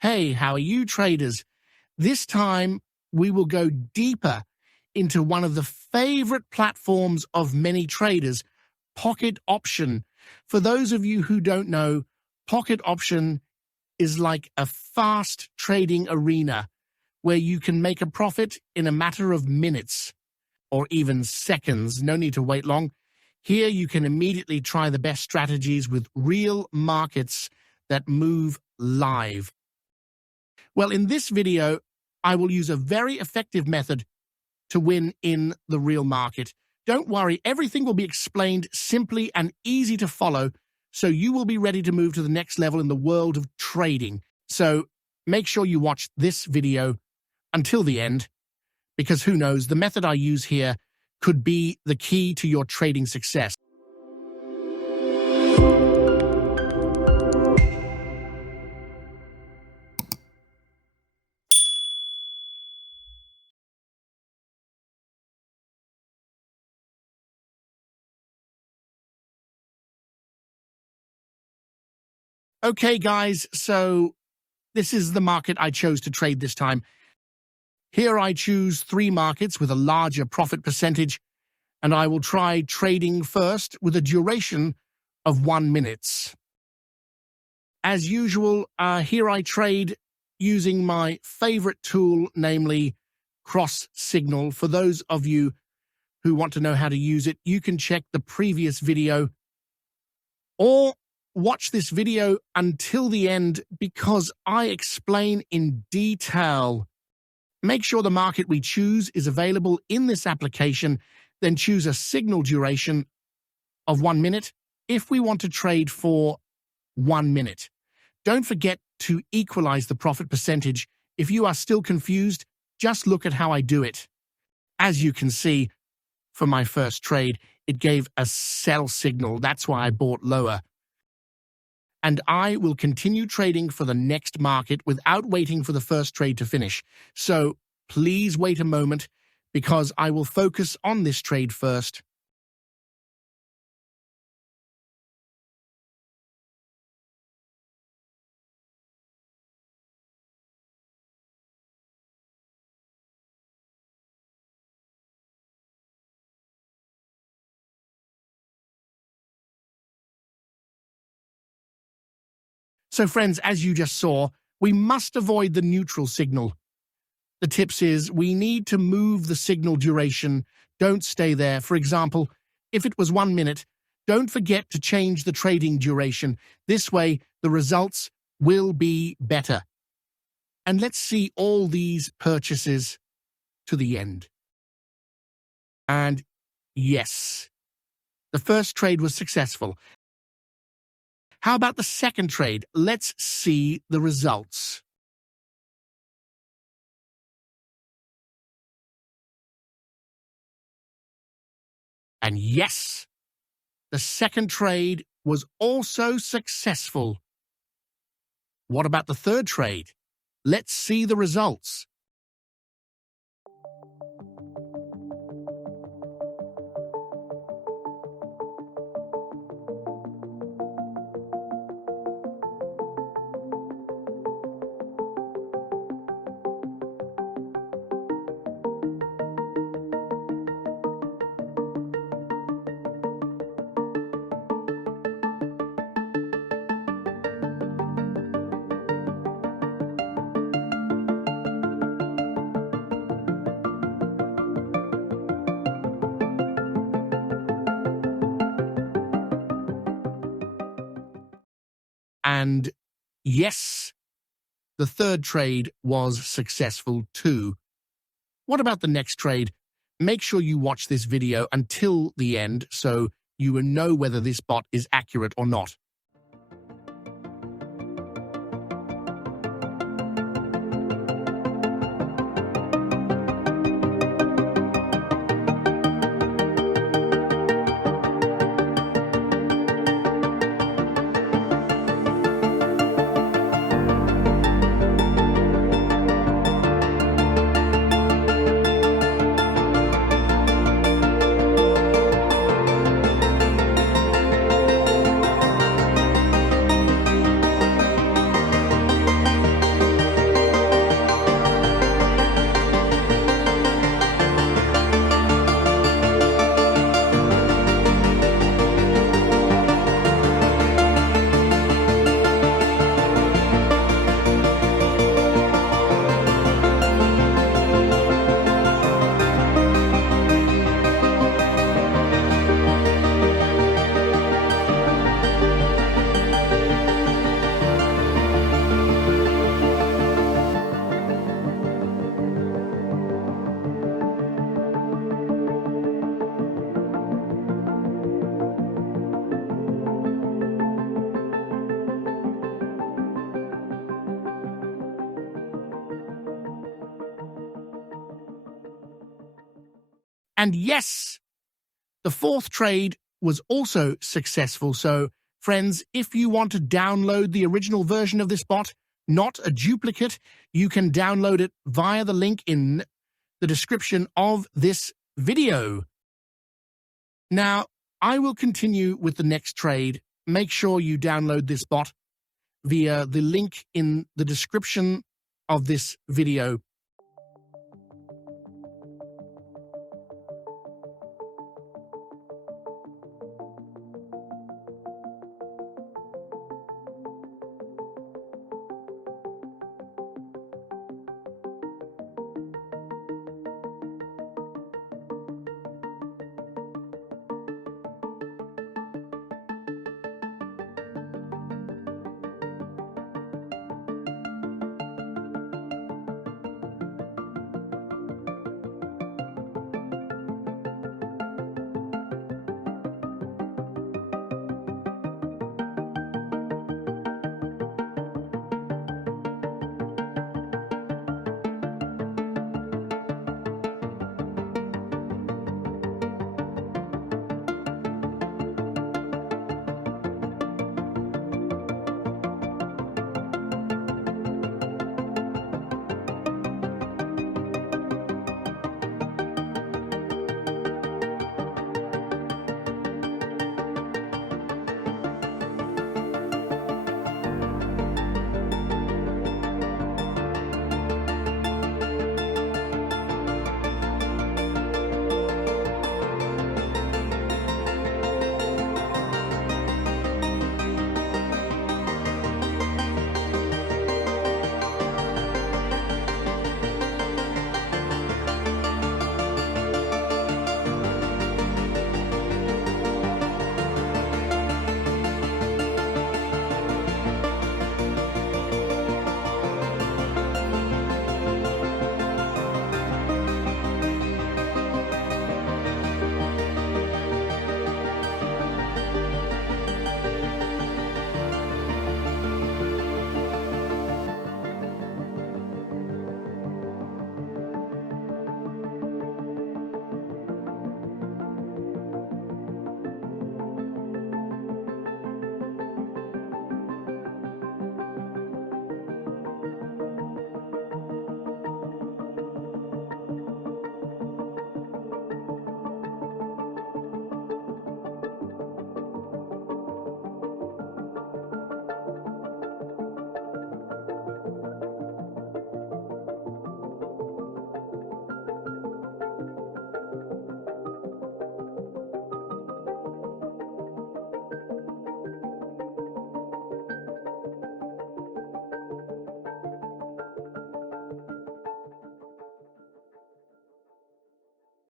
Hey, how are you, traders? This time, we will go deeper into one of the favorite platforms of many traders, Pocket Option. For those of you who don't know, Pocket Option is like a fast trading arena where you can make a profit in a matter of minutes or even seconds. No need to wait long. Here you can immediately try the best strategies with real markets that move live. Well, in this video, I will use a very effective method to win in the real market. Don't worry, everything will be explained simply and easy to follow, so you will be ready to move to the next level in the world of trading. So make sure you watch this video until the end, because who knows, the method I use here could be the key to your trading success. Okay, guys, so this is the market I chose to trade this time. Here I choose 3 markets with a larger profit percentage, and I will try trading first with a duration of 1 minute. As usual, here I trade using my favorite tool, namely Cross Signal. For those of you who want to know how to use it, you can check the previous video or watch this video until the end because I explain in detail. Make sure the market we choose is available in this application, then choose a signal duration of 1 minute if we want to trade for 1 minute. Don't forget to equalize the profit percentage. If you are still confused, just look at how I do it. As you can see, for my first trade, it gave a sell signal. That's why I bought lower. And I will continue trading for the next market without waiting for the first trade to finish. So please wait a moment because I will focus on this trade first. So friends, as you just saw, we must avoid the neutral signal. The tips is we need to move the signal duration. Don't stay there. For example, if it was 1 minute, don't forget to change the trading duration. This way, the results will be better. And let's see all these purchases to the end. And yes, the first trade was successful. How about the second trade? Let's see the results. And yes, the second trade was also successful. What about the third trade? Let's see the results. And yes, the third trade was successful too. What about the next trade? Make sure you watch this video until the end so you will know whether this bot is accurate or not. And yes, the fourth trade was also successful. So, friends, if you want to download the original version of this bot, not a duplicate, you can download it via the link in the description of this video. Now, I will continue with the next trade. Make sure you download this bot via the link in the description of this video.